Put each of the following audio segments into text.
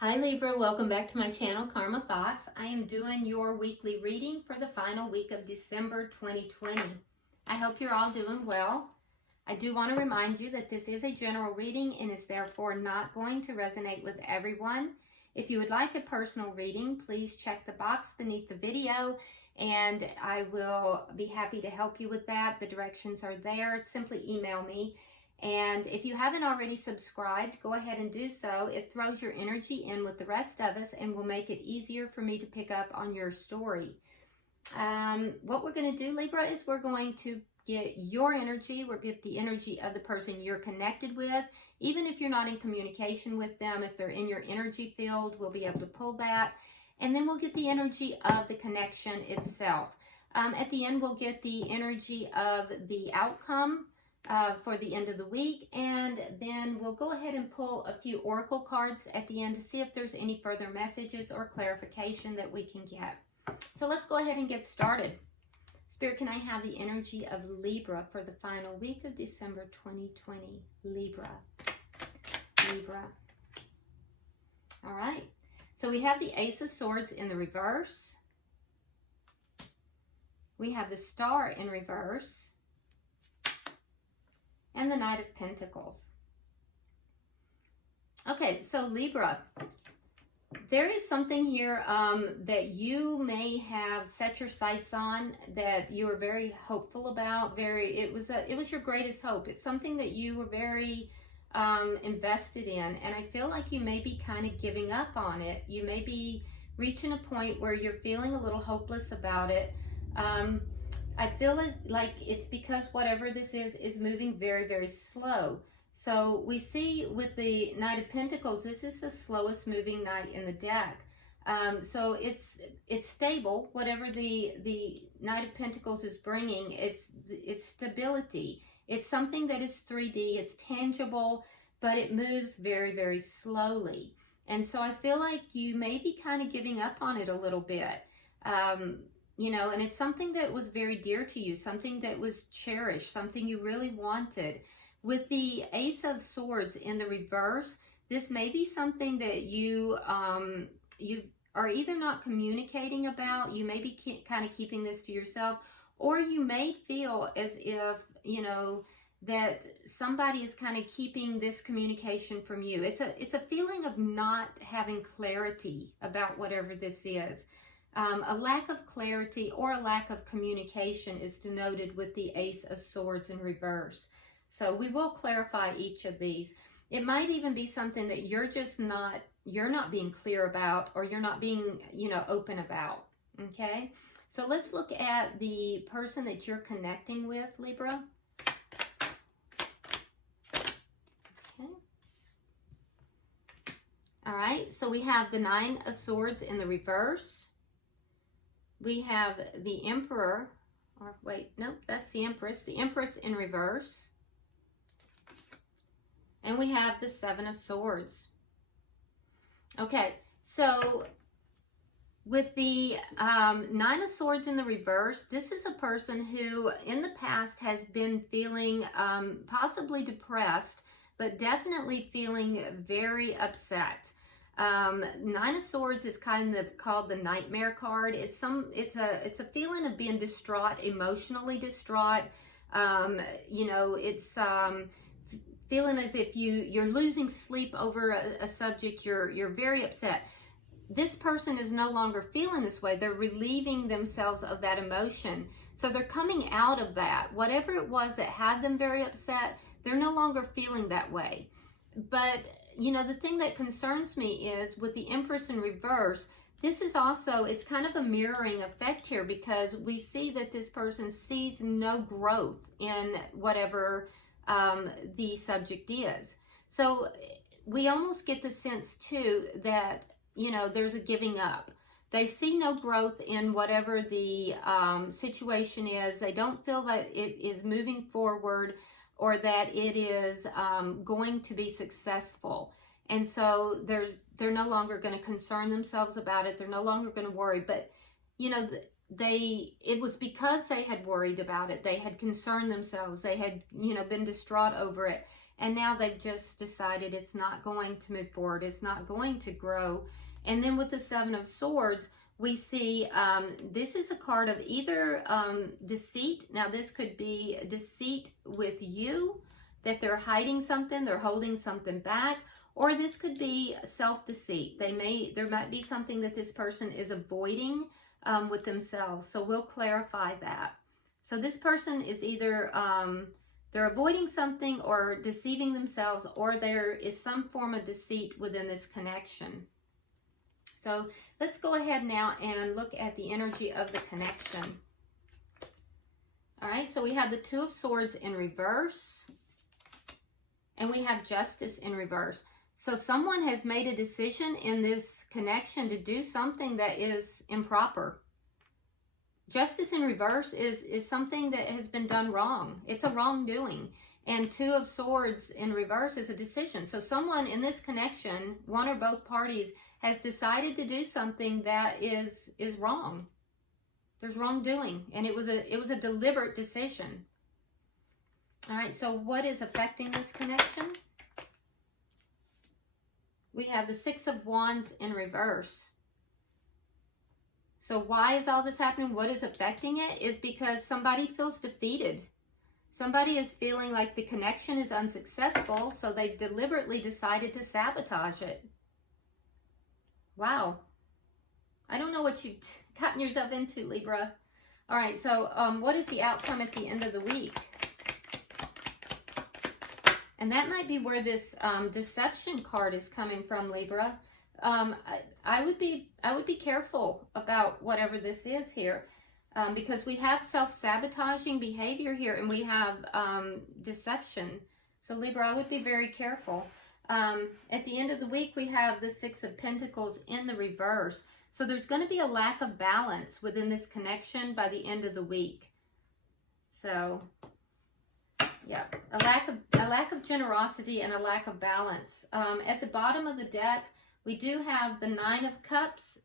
Hi Libra, welcome back to my channel, Karma Thoughts. I am doing your weekly reading for the final week of December 2020. I hope you're all doing well. I do want to remind you that this is a general reading and is therefore not going to resonate with everyone. If you would like a personal reading, please check the box beneath the video and I will be happy to help you with that. The directions are there. Simply email me. And if you haven't already subscribed, go ahead and do so. It throws your energy in with the rest of us and will make it easier for me to pick up on your story. What we're going to do, Libra, is we're going to get your energy. We'll get the energy of the person you're connected with. Even if you're not in communication with them, if they're in your energy field, we'll be able to pull that. And then we'll get the energy of the connection itself. At the end, we'll get the energy of the outcome for the end of the week, and then we'll go ahead and pull a few oracle cards at the end to see if there's any further messages or clarification that we can get. So let's go ahead and get started. Spirit, can I have the energy of Libra for the final week of December 2020? Libra. All right, so we have the Ace of Swords in the reverse. We have the Star in reverse. And the Knight of Pentacles. Okay, so Libra, there is something here that you may have set your sights on, that you were very hopeful about. It was your greatest hope. It's something that you were very invested in, and I feel like you may be kind of giving up on it. You may be reaching a point where you're feeling a little hopeless about it. I feel like it's because whatever this is moving very, very slow. So we see with the Knight of Pentacles, this is the slowest moving knight in the deck. So it's stable. Whatever the Knight of Pentacles is bringing, it's stability. It's something that is 3D. It's tangible, but it moves very, very slowly. And so I feel like you may be kind of giving up on it a little bit. You know, and it's something that was very dear to you, something that was cherished, something you really wanted. With the Ace of Swords in the reverse, this may be something that you are either not communicating about, you may be kind of keeping this to yourself, or you may feel as if, you know, that somebody is kind of keeping this communication from you. It's a feeling of not having clarity about whatever this is. A lack of clarity or a lack of communication is denoted with the Ace of Swords in reverse. So we will clarify each of these. It might even be something that you're not being clear about, or you're not being, you know, open about. Okay. So let's look at the person that you're connecting with, Libra. Okay. All right. So we have the Nine of Swords in the reverse. We have the Emperor, or wait, nope, that's the Empress in reverse. And we have the Seven of Swords. Okay, so with the Nine of Swords in the reverse, this is a person who in the past has been feeling possibly depressed, but definitely feeling very upset. Nine of Swords is kind of called the nightmare card. It's a feeling of being distraught, emotionally distraught. You know, it's feeling as if you're losing sleep over a subject. You're very upset. This person is no longer feeling this way. They're relieving themselves of that emotion. So they're coming out of that. Whatever it was that had them very upset, they're no longer feeling that way. But you know, the thing that concerns me is with the Empress in reverse, this is also, it's kind of a mirroring effect here, because we see that this person sees no growth in whatever the subject is. So we almost get the sense too that, you know, there's a giving up. They see no growth in whatever the situation is. They don't feel that it is moving forward, or that it is going to be successful. And so they're no longer going to concern themselves about it. They're no longer going to worry. But, you know, it was because they had worried about it. They had concerned themselves. They had, you know, been distraught over it. and now they've just decided it's not going to move forward, it's not going to grow. And then with the Seven of Swords, we see this is a card of either deceit. Now this could be deceit with you, that they're hiding something, they're holding something back, or this could be self-deceit. There might be something that this person is avoiding with themselves. So we'll clarify that. So this person is either they're avoiding something or deceiving themselves, or there is some form of deceit within this connection. So let's go ahead now and look at the energy of the connection. All right, so we have the Two of Swords in reverse, and we have Justice in reverse. So someone has made a decision in this connection to do something that is improper. Justice in reverse is something that has been done wrong. It's a wrongdoing. And Two of Swords in reverse is a decision. So someone in this connection, one or both parties, has decided to do something that is wrong. There's wrongdoing, and it was a deliberate decision. All right, so what is affecting this connection? We have the Six of Wands in reverse. So why is all this happening? What is affecting it is because somebody feels defeated. Somebody is feeling like the connection is unsuccessful, so they deliberately decided to sabotage it. Wow. I don't know what you've gotten yourself into, Libra. All right, so what is the outcome at the end of the week? And that might be where this deception card is coming from, Libra. I would be careful about whatever this is here, because we have self-sabotaging behavior here, and we have deception. So Libra, I would be very careful. At the end of the week, we have the Six of Pentacles in the reverse. So there's going to be a lack of balance within this connection by the end of the week. So yeah, a lack of generosity and a lack of balance. At the bottom of the deck, we do have the Nine of Cups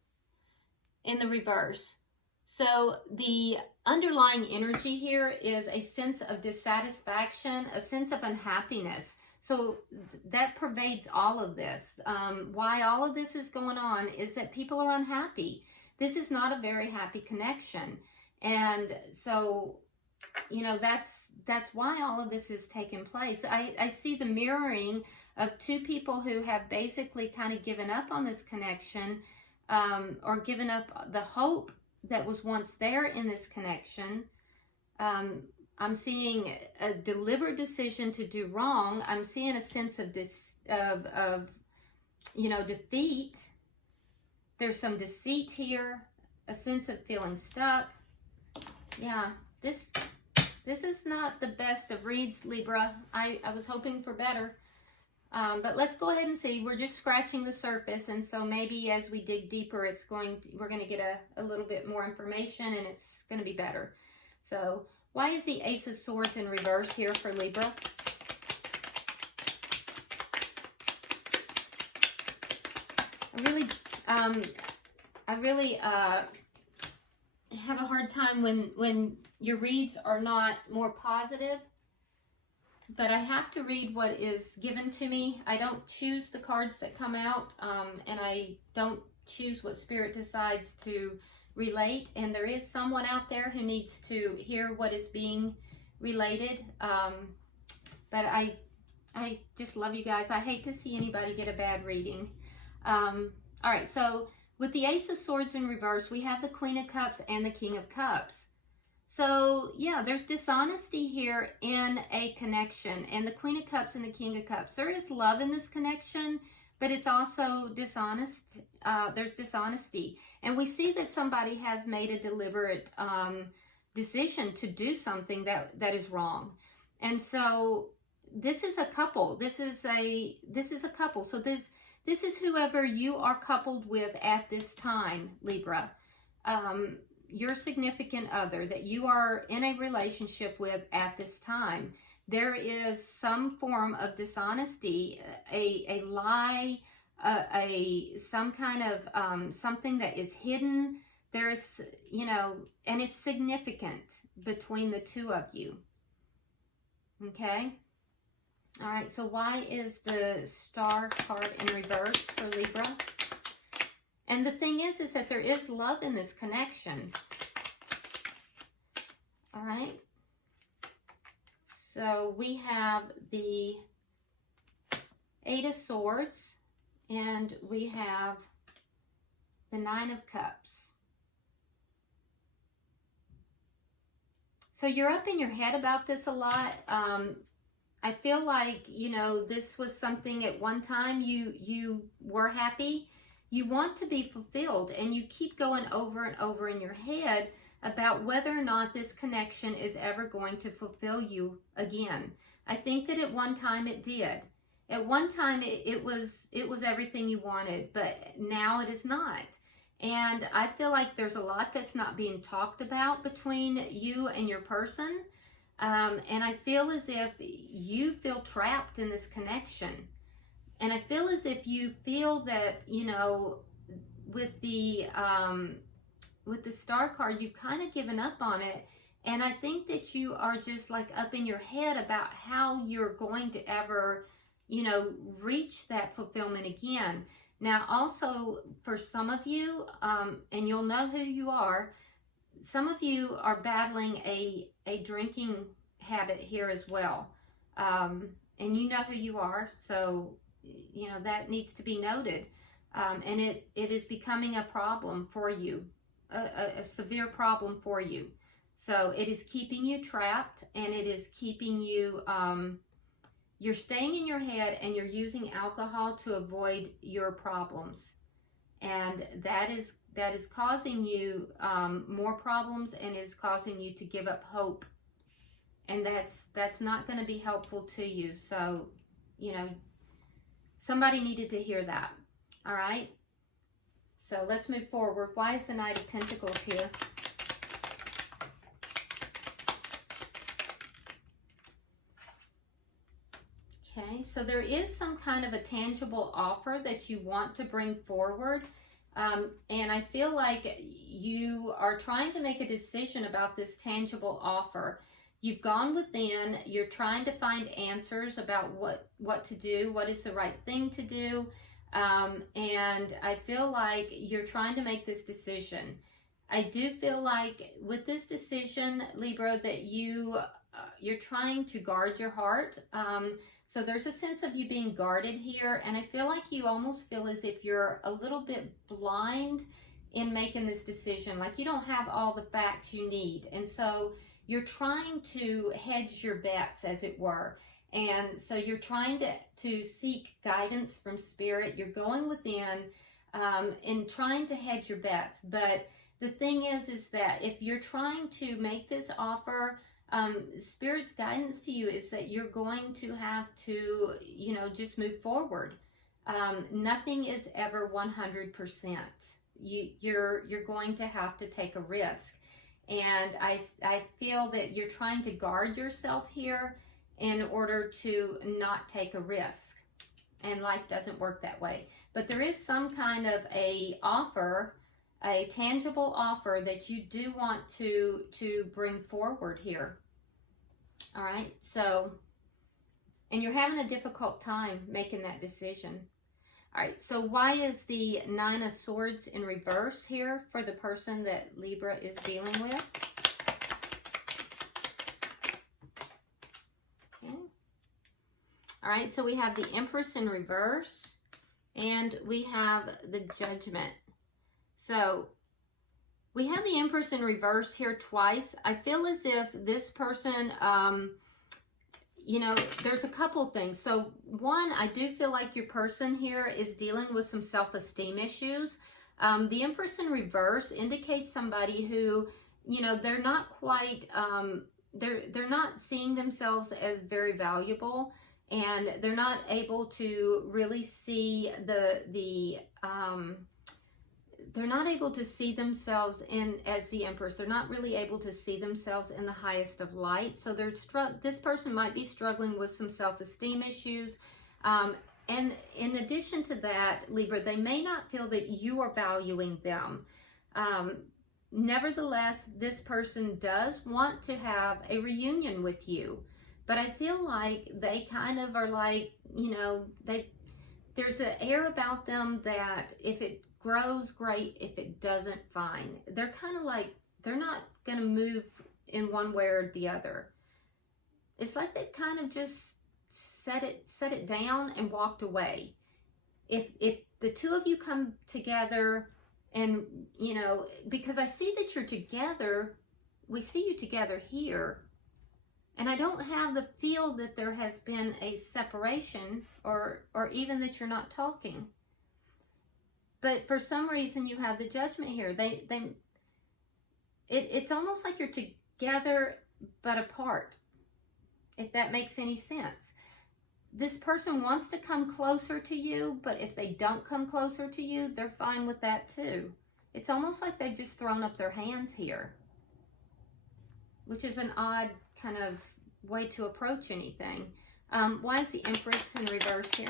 in the reverse. So the underlying energy here is a sense of dissatisfaction, a sense of unhappiness. So that pervades all of this. Why all of this is going on is that people are unhappy. This is not a very happy connection. And so, you know, that's why all of this is taking place. I see the mirroring of two people who have basically kind of given up on this connection, or given up the hope that was once there in this connection. I'm seeing a deliberate decision to do wrong. I'm seeing a sense of you know, defeat. There's some deceit here, a sense of feeling stuck. Yeah, this is not the best of reads, Libra. I was hoping for better. But let's go ahead and see. We're just scratching the surface, and so maybe as we dig deeper, we're going to get a little bit more information, and it's going to be better. So why is the Ace of Swords in reverse here for Libra? I really have a hard time when your reads are not more positive. But I have to read what is given to me. I don't choose the cards that come out, and I don't choose what Spirit decides to relate. And there is someone out there who needs to hear what is being related. But I just love you guys. I hate to see anybody get a bad reading. All right, so with the Ace of Swords in reverse, we have the Queen of Cups and the King of Cups. So yeah, there's dishonesty here in a connection, and the Queen of Cups and the King of Cups. There is love in this connection, but it's also dishonest. There's dishonesty, and we see that somebody has made a deliberate decision to do something that is wrong. And so this is a couple. This is a couple. So this is whoever you are coupled with at this time, Libra. Your significant other that you are in a relationship with at this time. There is some form of dishonesty, a lie, some kind of something that is hidden. There's, you know, and it's significant between the two of you. Okay? All right, so why is the Star card in reverse for Libra? And the thing is that there is love in this connection. All right. So we have the Eight of Swords, and we have the Nine of Cups. So you're up in your head about this a lot. I feel like, you know, this was something at one time you were happy. You want to be fulfilled, and you keep going over and over in your head about whether or not this connection is ever going to fulfill you again. I think that at one time it did. At one time it was everything you wanted, but now it is not. And I feel like there's a lot that's not being talked about between you and your person. And I feel as if you feel trapped in this connection. And I feel as if you feel that, you know, with the Star card, you've kind of given up on it. And I think that you are just like up in your head about how you're going to ever, you know, reach that fulfillment again. Now, also for some of you, and you'll know who you are, some of you are battling a drinking habit here as well. And you know who you are, so, you know, that needs to be noted. And it is becoming a problem for you, a severe problem for you. So it is keeping you trapped, and it is keeping you, you're staying in your head, and you're using alcohol to avoid your problems. And that is causing you more problems, and is causing you to give up hope. And that's not going to be helpful to you. So, you know, somebody needed to hear that. All right. So let's move forward. Why is the Knight of Pentacles here? Okay, so there is some kind of a tangible offer that you want to bring forward. And I feel like you are trying to make a decision about this tangible offer. You've gone within, you're trying to find answers about what to do, what is the right thing to do. And I feel like you're trying to make this decision. I do feel like with this decision, Libra, that you're trying to guard your heart. So there's a sense of you being guarded here, and I feel like you almost feel as if you're a little bit blind in making this decision, like you don't have all the facts you need, and so you're trying to hedge your bets, as it were. And so you're trying to seek guidance from Spirit. You're going within and trying to hedge your bets. But the thing is that if you're trying to make this offer, Spirit's guidance to you is that you're going to have to, you know, just move forward. Nothing is ever 100%. You're going to have to take a risk. And I feel that you're trying to guard yourself here in order to not take a risk. And life doesn't work that way. But there is some kind of a offer, a tangible offer that you do want to bring forward here. All right, so, and you're having a difficult time making that decision. All right, so why is the Nine of Swords in reverse here for the person that Libra is dealing with? Okay. All right, so we have the Empress in reverse, and we have the Judgment. So we have the Empress in reverse here twice. I feel as if this person, you know, there's a couple things. So one, I do feel like your person here is dealing with some self-esteem issues. The Empress in reverse indicates somebody who, you know, they're not quite, they're not seeing themselves as very valuable, and they're not able to really see they're not able to see themselves as the Empress. They're not really able to see themselves in the highest of light. So this person might be struggling with some self-esteem issues. And in addition to that, Libra, they may not feel that you are valuing them. Nevertheless, this person does want to have a reunion with you. But I feel like they kind of are like, you know, there's an air about them that if it grows, great. If it doesn't, fine. They're kind of like, they're not going to move in one way or the other. It's like they've kind of just set it down and walked away. If the two of you come together and, you know, because I see that you're together, we see you together here, and I don't have the feel that there has been a separation or even that you're not talking. But for some reason you have the Judgment here. It's almost like you're together but apart, if that makes any sense. This person wants to come closer to you, but if they don't come closer to you, they're fine with that too. It's almost like they've just thrown up their hands here, which is an odd kind of way to approach anything. Why is the Empress in reverse here?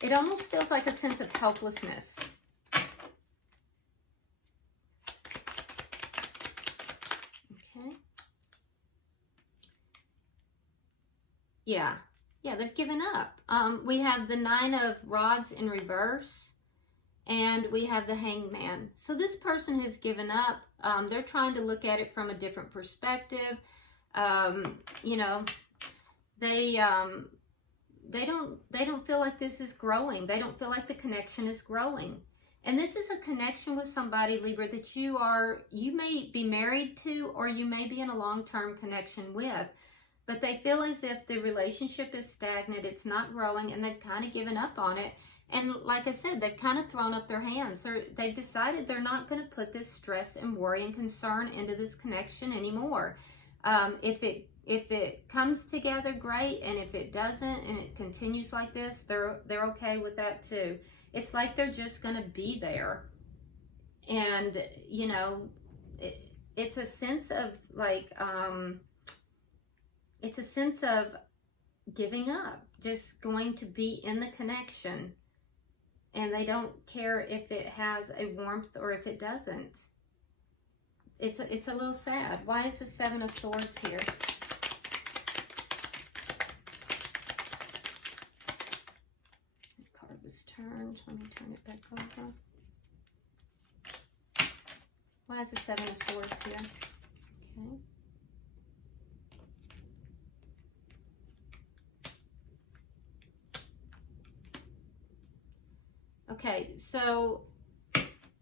It almost feels like a sense of helplessness. Okay. Yeah, they've given up. We have the Nine of Rods in reverse, and we have the Hangman. So this person has given up. They're trying to look at it from a different perspective. You know, they don't feel like this is growing. They don't feel like the connection is growing. And this is a connection with somebody, Libra, that you may be married to, or you may be in a long-term connection with. But they feel as if the relationship is stagnant, it's not growing, and they've kind of given up on it. And like I said, they've kind of thrown up their hands. They've decided they're not going to put this stress and worry and concern into this connection anymore. If it comes together, great, and if it doesn't and it continues like this, they're okay with that too. It's like they're just going to be there. And, you know, it's a sense of like, it's a sense of giving up, just going to be in the connection. And they don't care if it has a warmth or if it doesn't. It's a little sad. Why is the Seven of Swords here? The card was turned. Let me turn it back over. Why is the Seven of Swords here? Okay. Okay, so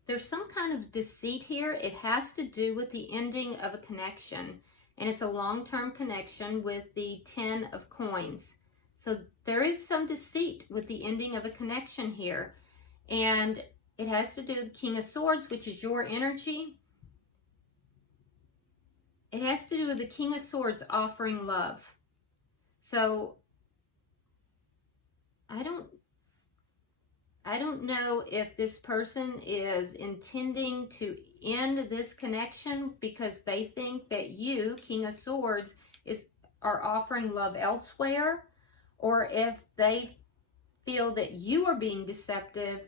there's some kind of deceit here. It has to do with the ending of a connection, and it's a long-term connection with the 10 of coins. So there is some deceit with the ending of a connection here, and it has to do with the King of Swords, which is your energy. It has to do with the King of Swords offering love. So I don't know if this person is intending to end this connection because they think that you, King of Swords, are offering love elsewhere, or if they feel that you are being deceptive,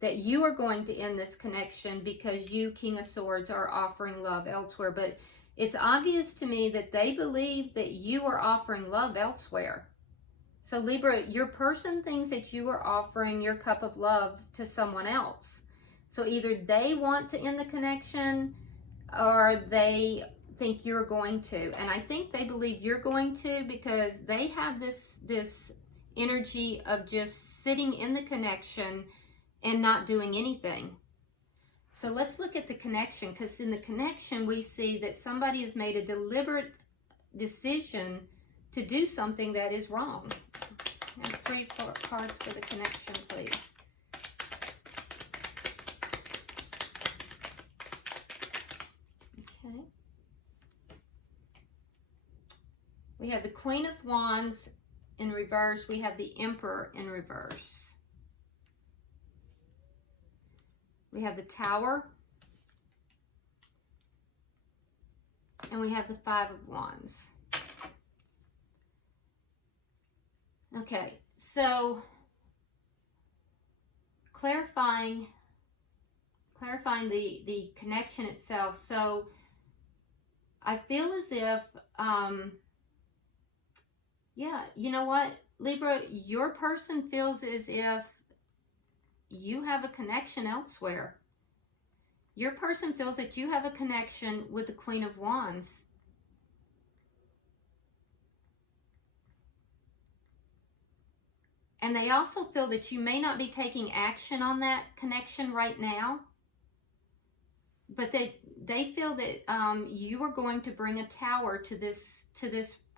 that you are going to end this connection because you, King of Swords, are offering love elsewhere. But it's obvious to me that they believe that you are offering love elsewhere. So Libra, your person thinks that you are offering your cup of love to someone else. So either they want to end the connection or they think you're going to. And I think they believe you're going to because they have this energy of just sitting in the connection and not doing anything. So let's look at the connection, because in the connection we see that somebody has made a deliberate decision to do something that is wrong. And 3 cards for the connection, please. Okay. We have the Queen of Wands in reverse. We have the Emperor in reverse. We have the Tower. And we have the Five of Wands. Okay, so clarifying clarifying the connection itself. So I feel as if, yeah, you know what, Libra, your person feels as if you have a connection elsewhere. Your person feels that you have a connection with the Queen of Wands. And they also feel that you may not be taking action on that connection right now, but they feel that you are going to bring a tower to this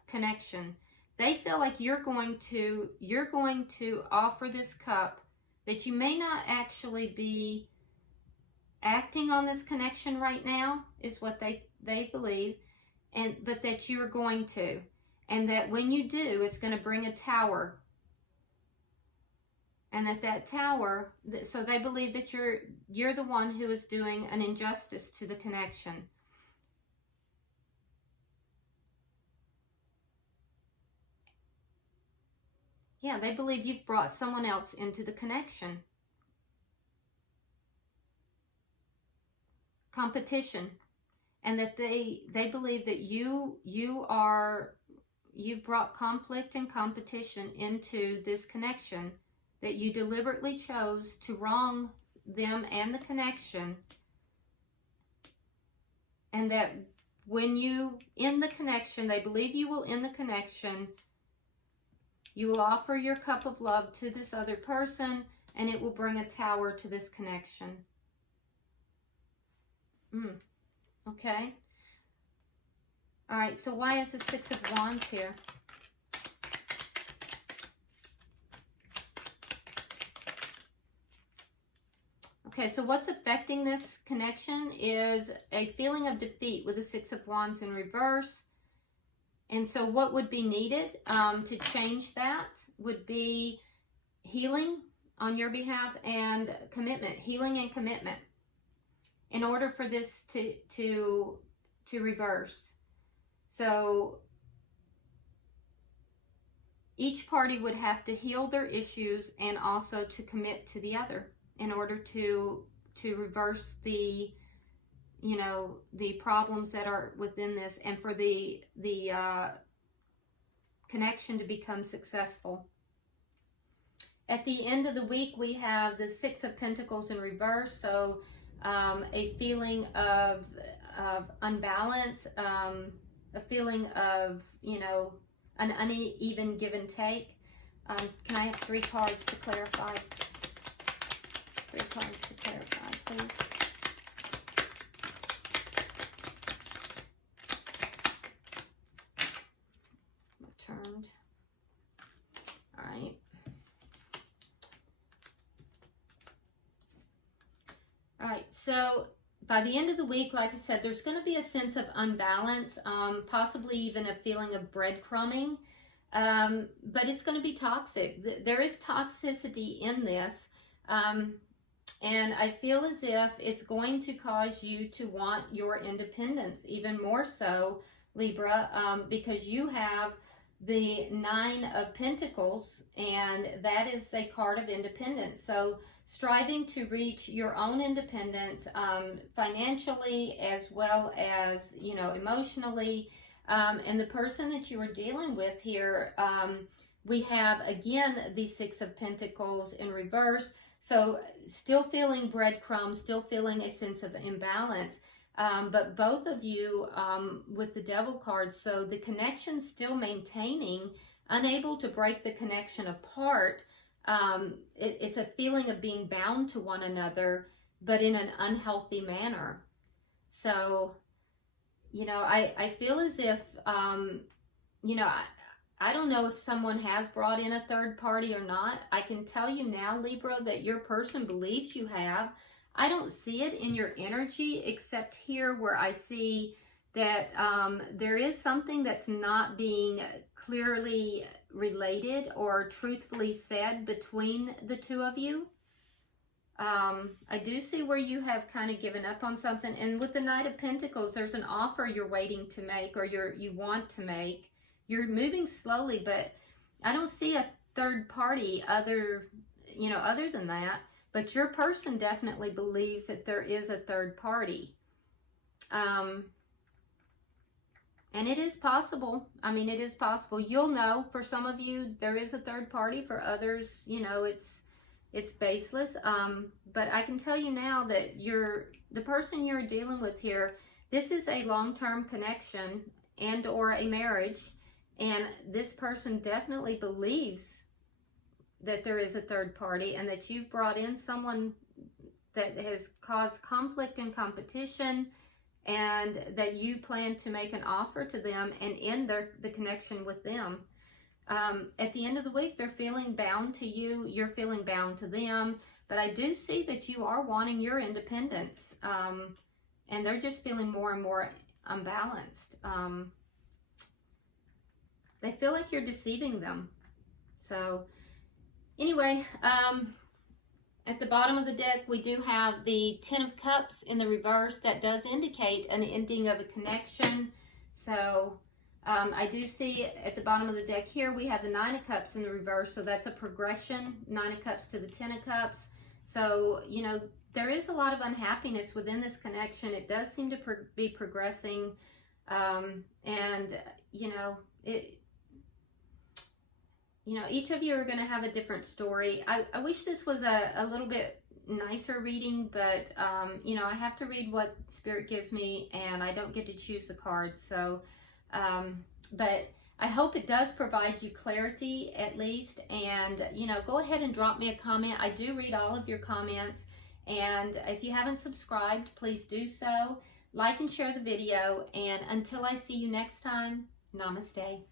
connection. They feel like you're going to offer this cup, that you may not actually be acting on this connection right now, is what they believe, but that you're going to, and that when you do, it's going to bring a tower. And that tower, so they believe that you're the one who is doing an injustice to the connection. Yeah, they believe you've brought someone else into the connection. Competition. And that they believe that you've brought conflict and competition into this connection, that you deliberately chose to wrong them and the connection, and that when you end the connection, they believe you will end the connection, you will offer your cup of love to this other person, and it will bring a tower to this connection. Okay. All right, so why is the Six of Wands here? Okay, so what's affecting this connection is a feeling of defeat with the Six of Wands in reverse. And so what would be needed to change that would be healing on your behalf and commitment, healing and commitment, in order for this to reverse. So each party would have to heal their issues and also to commit to the other in order to reverse the problems that are within this, and for the connection to become successful. At the end of the week, we have the Six of Pentacles in reverse, so a feeling of unbalance, a feeling of, an uneven give and take. Can I have 3 cards to clarify? 3 cards to clarify, please. Turned. All right. All right, so by the end of the week, like I said, there's going to be a sense of unbalance, possibly even a feeling of breadcrumbing, but it's going to be toxic. There is toxicity in this, and I feel as if it's going to cause you to want your independence, even more so, Libra, because you have the Nine of Pentacles, and that is a card of independence. So striving to reach your own independence, financially as well as, emotionally. And the person that you are dealing with here, we have, again, the Six of Pentacles in reverse. So still feeling breadcrumbs, still feeling a sense of imbalance. But both of you with the Devil card, so the connection still maintaining, unable to break the connection apart. It's a feeling of being bound to one another, but in an unhealthy manner. So, I feel as if, I don't know if someone has brought in a third party or not. I can tell you now, Libra, that your person believes you have. I don't see it in your energy, except here where I see that there is something that's not being clearly related or truthfully said between the two of you. I do see where you have kind of given up on something. And with the Knight of Pentacles, there's an offer you're waiting to make, or you want to make. You're moving slowly, but I don't see a third party other than that. but your person definitely believes that there is a third party. And it is possible. I mean, it is possible. You'll know. For some of you, there is a third party. For others, you know, it's baseless. But I can tell you now that the person you're dealing with here, this is a long-term connection and or a marriage. And this person definitely believes that there is a third party and that you've brought in someone that has caused conflict and competition, and that you plan to make an offer to them and end the connection with them. At the end of the week, they're feeling bound to you. You're feeling bound to them. But I do see that you are wanting your independence. And they're just feeling more and more unbalanced. They feel like you're deceiving them. So anyway, at the bottom of the deck, we do have the Ten of Cups in the reverse. That does indicate an ending of a connection. So I do see at the bottom of the deck here, we have the Nine of Cups in the reverse. So that's a progression, Nine of Cups to the Ten of Cups. So, you know, there is a lot of unhappiness within this connection. It does seem to be progressing. And, you know, each of you are going to have a different story. I wish this was a little bit nicer reading, but, you know, I have to read what Spirit gives me, and I don't get to choose the cards. So, but I hope it does provide you clarity at least. And, you know, go ahead and drop me a comment. I do read all of your comments. And if you haven't subscribed, please do so. Like and share the video. And until I see you next time, namaste.